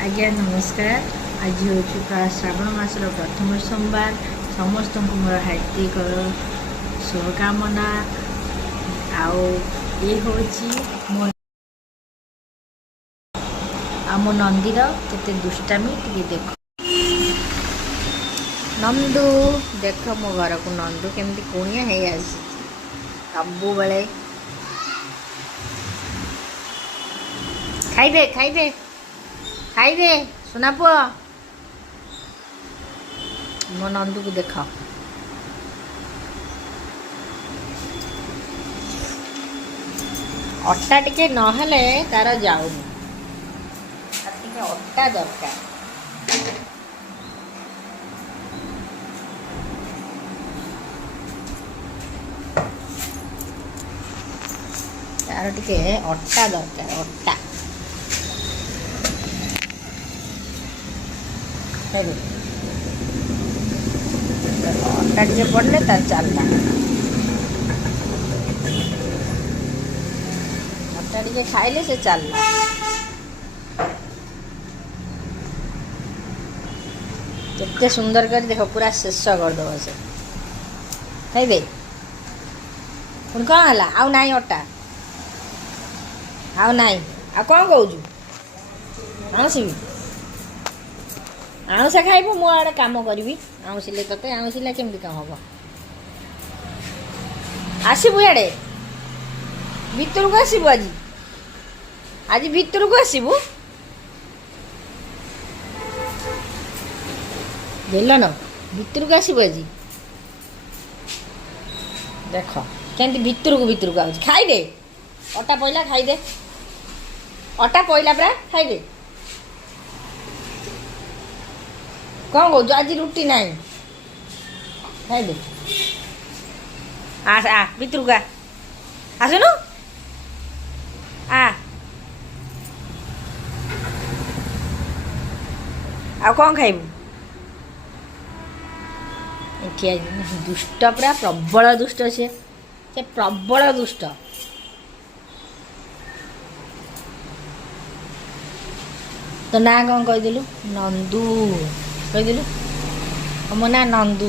आज्ञा नमस्कार। आज हूँ श्रावण मासर प्रथम सोमवार। समस्त मोर हार्दिक शुभकामना। आओ ये हूँ मो नंदीर केते दुष्टामी टे देख। नंदू देख मो घर को नंदू केमती कुणिया है सबु बेले खाइबे खाइबे खाइबे सुना पुआ मो नंदू को देख। अट्टा टिके नहेले तार जाऊनी टिके अट्टा दरकार। तार टिके अट्टा दरकार अट्टा अट्टा टे पड़े तार चलता। अट्टा टे खाइले से चलला। केते सुंदर कर देख पूरा शेष करदब से खाइबे। पुणी कौन है आउ नाई अट्टा आउ नाई आ कौन कौचु आउसी आउसा खाइबू मो आड़े काम करी आउसिले तते आउसिले केमती काम हम आसबू इे भितर को आसबू आज आज भितर को आसबू देल न भितर को आसबू आज देख केमती भितर को आउछ खाइदे अटा पइला खाइदे अटा पइला परा खाइदे। कौन कौच आज रुटी ना खाइदे आस आ भितर को आसुनु आ कौन खाइबू दुष्ट पूरा प्रबल दुष्ट से प्रबल दुष्ट। तो ना कौन कहीदेलु नंदू कहीदेलु मो ना नंदू।